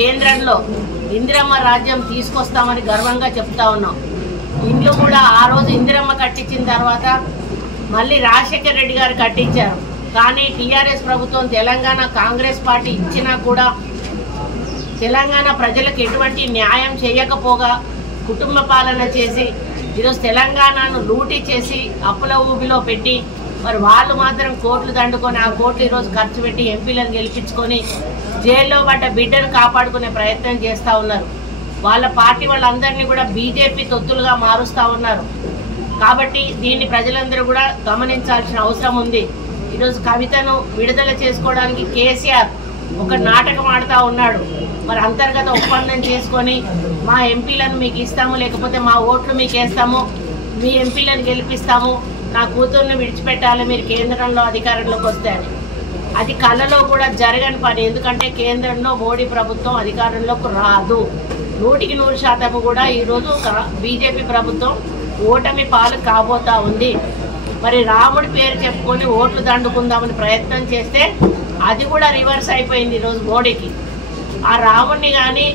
కేంద్రంలో ఇందిరమ్మ రాజ్యం తీసుకొస్తామని గర్వంగా చెప్తా ఉన్నాం. ఇండ్లు కూడా ఆ రోజు ఇందిరమ్మ కట్టించిన తర్వాత మళ్ళీ రాజశేఖర్ రెడ్డి గారు కట్టించారు. కానీ టీఆర్ఎస్ ప్రభుత్వం తెలంగాణ కాంగ్రెస్ పార్టీ ఇచ్చినా కూడా తెలంగాణ ప్రజలకు ఎటువంటి న్యాయం చేయకపోగా కుటుంబ పాలన చేసి ఈరోజు తెలంగాణను లూటీ చేసి అప్పుల ఊబిలో పెట్టి మరి వాళ్ళు మాత్రం కోట్లు దండుకొని ఆ కోట్లు ఈరోజు ఖర్చు పెట్టి ఎంపీలను గెలిపించుకొని జైల్లో పడ్డ బిడ్డను కాపాడుకునే ప్రయత్నం చేస్తూ ఉన్నారు. వాళ్ళ పార్టీ వాళ్ళందరినీ కూడా బీజేపీ తొత్తులుగా మారుస్తూ ఉన్నారు. కాబట్టి దీన్ని ప్రజలందరూ కూడా గమనించాల్సిన అవసరం ఉంది. ఈరోజు కవితను విడుదల చేసుకోవడానికి కేసీఆర్ ఒక నాటకం ఆడుతూ ఉన్నాడు. మరి అంతర్గత ఒప్పందం చేసుకొని మా ఎంపీలను మీకు ఇస్తాము, లేకపోతే మా ఓట్లు మీకు వేస్తాము, మీ ఎంపీలను గెలిపిస్తాము, నా కూతుర్ని విడిచిపెట్టాలి మీరు కేంద్రంలో అధికారంలోకి వస్తే అని. అది కళలో కూడా జరగని పని. ఎందుకంటే కేంద్రంలో మోడీ ప్రభుత్వం అధికారంలోకి రాదు. 100% కూడా ఈరోజు బీజేపీ ప్రభుత్వం ఓటమి పాలు కాబోతా ఉంది. మరి రాముడి పేరు చెప్పుకొని ఓట్లు దండుకుందామని ప్రయత్నం చేస్తే అది కూడా రివర్స్ అయిపోయింది ఈరోజు మోడీకి. ఆ రాముడిని కానీ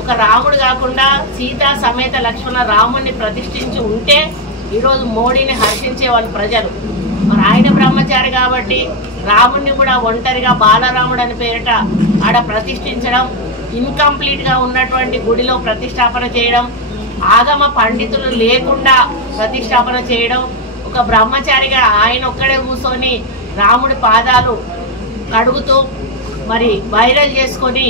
ఒక రాముడు కాకుండా సీతా సమేత లక్ష్మణ రాముడిని ప్రతిష్ఠించి ఉంటే ఈరోజు మోడీని హర్షించే వాళ్ళు ప్రజలు. మరి ఆయన బ్రహ్మచారి కాబట్టి రాముడిని కూడా ఒంటరిగా బాలరాముడు అని పేరిట ఆడ ప్రతిష్ఠించడం, ఇన్కంప్లీట్గా ఉన్నటువంటి గుడిలో ప్రతిష్టాపన చేయడం, ఆగమ పండితులు లేకుండా ప్రతిష్టాపన చేయడం, ఒక బ్రహ్మచారిగా ఆయన ఒక్కడే కూర్చొని రాముడి పాదాలు కడుగుతూ మరి వైరల్ చేసుకొని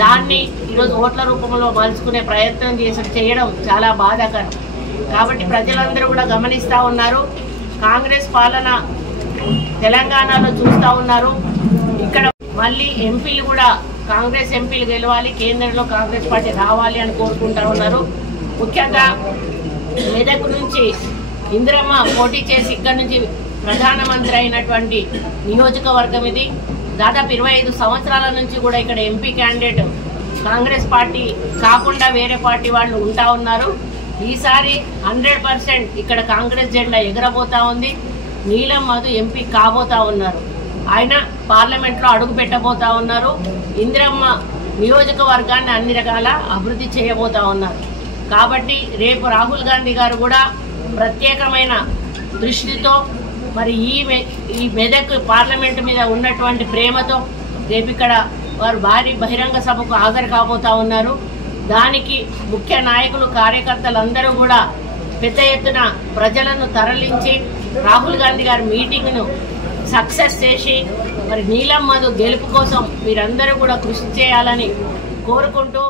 దాన్ని ఈరోజు ఓట్ల రూపంలో మలుచుకునే ప్రయత్నం చేయడం చాలా బాధాకరం. కాబట్టి ప్రజలందరూ కూడా గమనిస్తూ ఉన్నారు. కాంగ్రెస్ పాలన తెలంగాణలో చూస్తూ ఉన్నారు. ఇక్కడ మళ్ళీ ఎంపీలు కూడా కాంగ్రెస్ ఎంపీలు గెలవాలి, కేంద్రంలో కాంగ్రెస్ పార్టీ రావాలి అని కోరుకుంటూ ఉన్నారు. ముఖ్యంగా మెదక్ నుంచి ఇందిరమ్మ పోటీ చేసి ఇక్కడ నుంచి ప్రధానమంత్రి అయినటువంటి నియోజకవర్గం ఇది. దాదాపు 25 సంవత్సరాల నుంచి కూడా ఇక్కడ ఎంపీ క్యాండిడేట్ కాంగ్రెస్ పార్టీ కాకుండా వేరే పార్టీ వాళ్ళు ఉంటా ఉన్నారు. ఈసారి 100% ఇక్కడ కాంగ్రెస్ జెండా ఎగరబోతా ఉంది. నీలం మధు ఎంపీ కాబోతా ఉన్నారు. ఆయన పార్లమెంట్లో అడుగు పెట్టబోతా ఉన్నారు. ఇందిరమ్మ నియోజకవర్గాన్ని అన్ని రకాల అభివృద్ధి చేయబోతా ఉన్నారు. కాబట్టి రేపు రాహుల్ గాంధీ గారు కూడా ప్రత్యేకమైన దృష్టితో మరి ఈ మెదక్ పార్లమెంటు మీద ఉన్నటువంటి ప్రేమతో రేపు ఇక్కడ వారు భారీ బహిరంగ సభకు హాజరు కాబోతా ఉన్నారు. దానికి ముఖ్య నాయకులు కార్యకర్తలందరూ కూడా పెద్ద ఎత్తున ప్రజలను తరలించి రాహుల్ గాంధీ గారి మీటింగ్ను సక్సెస్ చేసి మరి నీలం మధు గెలుపు కోసం మీరందరూ కూడా కృషి చేయాలని కోరుకుంటూ